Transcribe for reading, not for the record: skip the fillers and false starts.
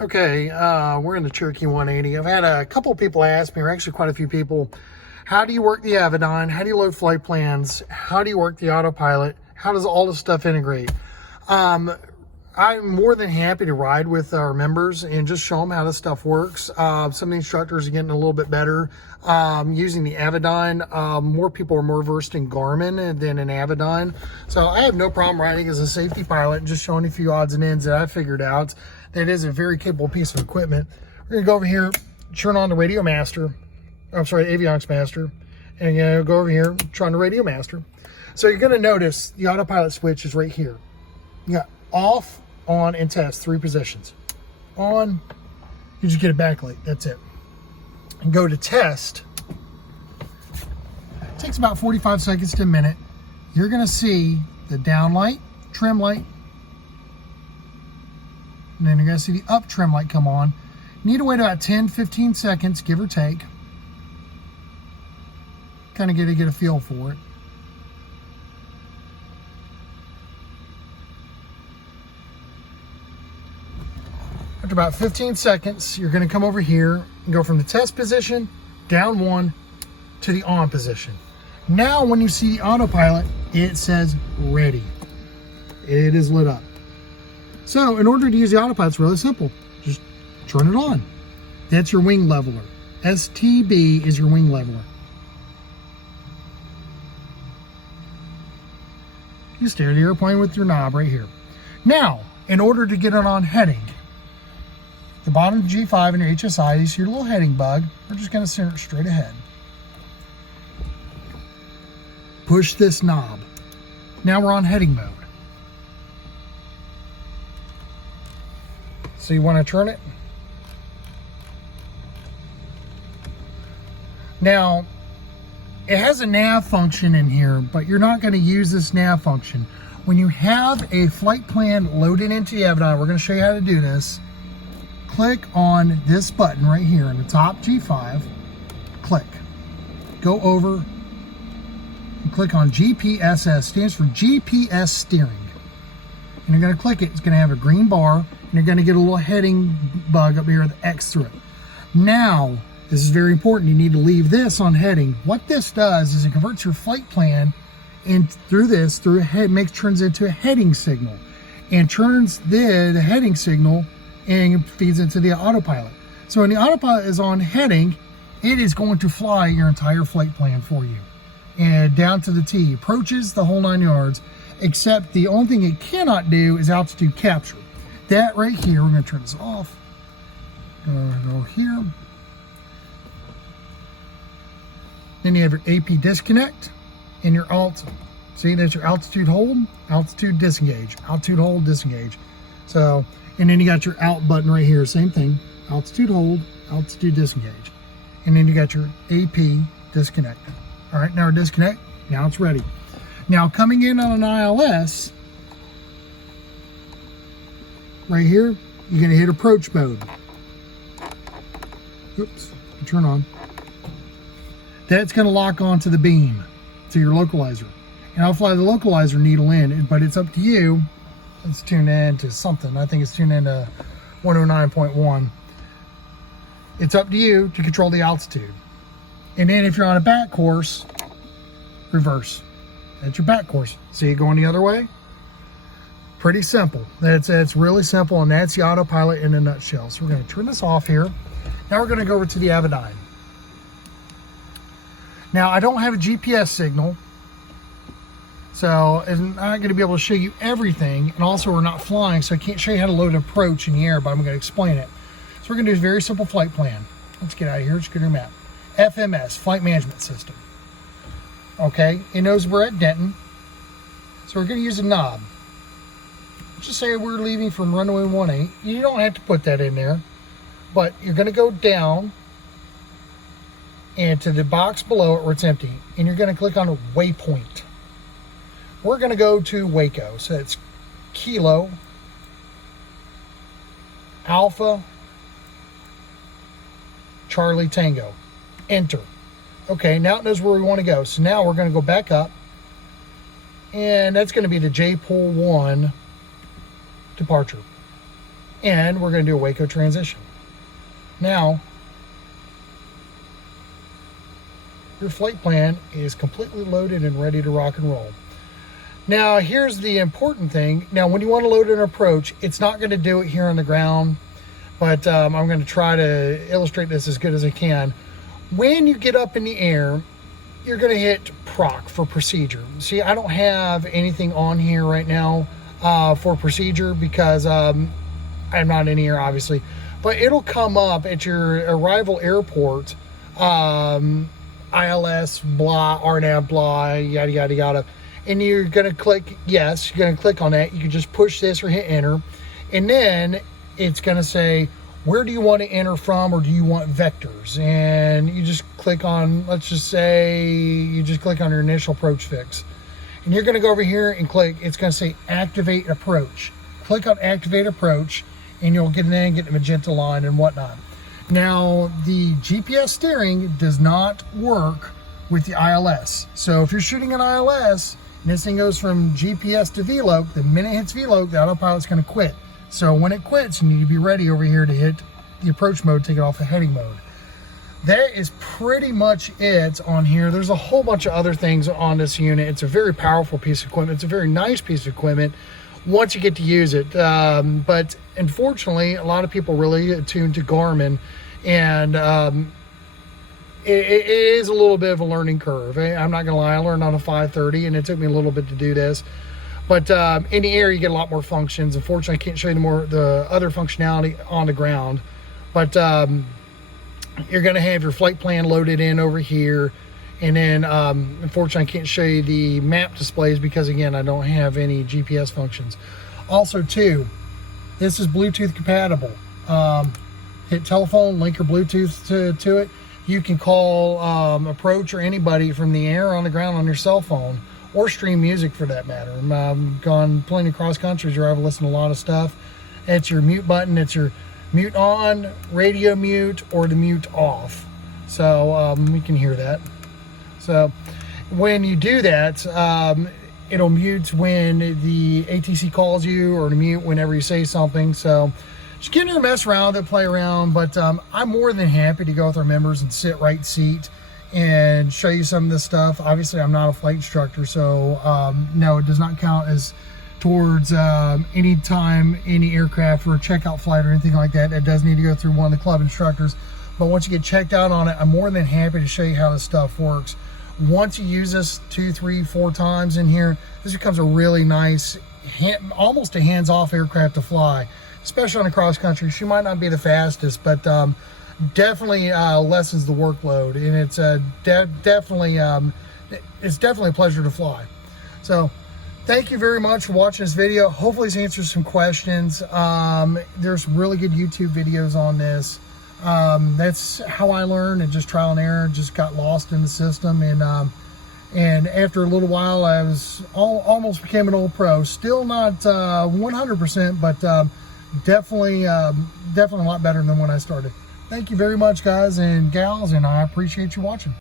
Okay, we're in the Cherokee 180. I've had a couple of people ask me, or actually quite a few people, how do you work the Avidyne? How do you load flight plans? How do you work the autopilot? How does all this stuff integrate? I'm more than happy to ride with our members and just show them how this stuff works. Some of the instructors are getting a little bit better using the Avidyne. More people are more versed in Garmin than in Avidyne. So I have no problem riding as a safety pilot and just showing a few odds and ends that I figured out. That is a very capable piece of equipment. We're gonna go over here, turn on the radio master. I'm sorry, avionics master. And you're gonna go over here, turn on the radio master. So you're gonna notice the autopilot switch is right here. You got off, on, and test, 3 positions. On, you just get a backlight, that's it. And go to test. It takes about 45 seconds to a minute. You're gonna see the down light, trim light, and then you're gonna see the up trim light come on. You need to wait about 10-15 seconds, give or take. Kind of get a feel for it. After about 15 seconds, you're gonna come over here and go from the test position, down 1, to the on position. Now when you see the autopilot, it says ready. It is lit up. So in order to use the autopilot, it's really simple. Just turn it on. That's your wing leveler. STB is your wing leveler. You steer the airplane with your knob right here. Now, in order to get it on heading, the bottom of the G5 and your HSI, you see your little heading bug. We're just going to center it straight ahead. Push this knob. Now we're on heading mode. So you want to turn it. Now, it has a nav function in here, but you're not going to use this nav function. When you have a flight plan loaded into the Avidyne, we're going to show you how to do this. Click on this button right here in the top G5. Click. Go over and click on GPSS. Stands for GPS steering. And you're going to click it. It's going to have a green bar. And you're going to get a little heading bug up here with X through it. Now, this is very important. You need to leave this on heading. What this does is it converts your flight plan and through a head, turns into a heading signal, and turns the heading signal and feeds into the autopilot. So when the autopilot is on heading, it is going to fly your entire flight plan for you, and down to the T. Approaches the whole 9 yards, except the only thing it cannot do is altitude capture. That right here, we're going to turn this off. Go here. Then you have your AP disconnect and your alt. See, that's your altitude hold, altitude disengage, altitude hold, disengage. So, and then you got your out button right here, same thing. Altitude hold, altitude disengage. And then you got your AP disconnect. All right, now we're disconnect. Now it's ready. Now coming in on an ILS, right here, you're going to hit approach mode. Oops, turn on. That's going to lock onto the beam, to your localizer. And I'll fly the localizer needle in, but it's up to you. Let's tune in to something. I think it's tuned in to 109.1. It's up to you to control the altitude. And then if you're on a back course, reverse. That's your back course. See it going the other way? Pretty simple. That's really simple, and that's the autopilot in a nutshell. So we're going to turn this off here. Now we're going to go over to the Avidyne. Now I don't have a GPS signal, so I'm not going to be able to show you everything, and also we're not flying, so I can't show you how to load an approach in the air, but I'm going to explain it. So we're going to do a very simple flight plan. Let's get out of here. Let's go to your map. FMS, Flight Management System. Okay, it knows we're at Denton, so we're going to use a knob. Let's just say we're leaving from runway 18. You don't have to put that in there, but you're going to go down and to the box below it where it's empty, and you're going to click on a waypoint. We're going to go to Waco, so it's Kilo, Alpha, Charlie Tango. Enter. Okay, now it knows where we want to go. So now we're going to go back up, and that's going to be the JPOL 1 departure. and we're going to do a Waco transition. Now, your flight plan is completely loaded and ready to rock and roll. Now, here's the important thing. Now, when you want to load an approach, it's not going to do it here on the ground, but I'm going to try to illustrate this as good as I can. When you get up in the air, you're going to hit proc for procedure. See, I don't have anything on here right now for procedure because I'm not in the air, obviously, but it'll come up at your arrival airport, ILS, blah, RNAV, blah, yada, yada, yada. And you're going to click yes. You're going to click on that. You can just push this or hit enter. And then it's going to say, where do you want to enter from, or do you want vectors? And you just click on, let's just say, you just click on your initial approach fix. And you're going to go over here and click, it's going to say activate approach. Click on activate approach, and you'll get the magenta line and whatnot. Now, the GPS steering does not work with the ILS. So if you're shooting an ILS, and this thing goes from GPS to VLOC, the minute it hits VLOC, the autopilot's going to quit. So when it quits, you need to be ready over here to hit the approach mode, take it off the heading mode. That is pretty much it on here. There's a whole bunch of other things on this unit. It's a very powerful piece of equipment. It's a very nice piece of equipment once you get to use it. But unfortunately, a lot of people really attuned to Garmin, and it is a little bit of a learning curve. I'm not gonna lie, I learned on a 530 and it took me a little bit to do this. But in the air, you get a lot more functions. Unfortunately, I can't show you the other functionality on the ground. But you're gonna have your flight plan loaded in over here. And then unfortunately, I can't show you the map displays because again, I don't have any GPS functions. Also too, this is Bluetooth compatible. Hit telephone, link your Bluetooth to it. You can call approach or anybody from the air, on the ground, on your cell phone, or stream music for that matter. I've gone plenty cross countries where I've listened to a lot of stuff. It's your mute button, it's your mute on, radio mute, or the mute off. So we can hear that. So when you do that, it'll mute when the ATC calls you, or to mute whenever you say something. So just get in there, mess around with it, play around. But I'm more than happy to go with our members and sit right seat and show you some of this stuff. Obviously, I'm not a flight instructor, so no, it does not count as towards any time, any aircraft or a checkout flight or anything like that. It does need to go through one of the club instructors. But once you get checked out on it, I'm more than happy to show you how this stuff works. Once you use this 2, 3, 4 times in here, this becomes a really nice, almost a hands-off aircraft to fly, especially on a cross country. She might not be the fastest, but definitely lessens the workload, and it's definitely a pleasure to fly. So thank you very much for watching this video. Hopefully this answers some questions. There's really good YouTube videos on this. That's how I learned, and just trial and error, just got lost in the system. And after a little while, I was almost became an old pro. Still not 100%, but definitely a lot better than when I started. Thank you very much, guys and gals, and I appreciate you watching.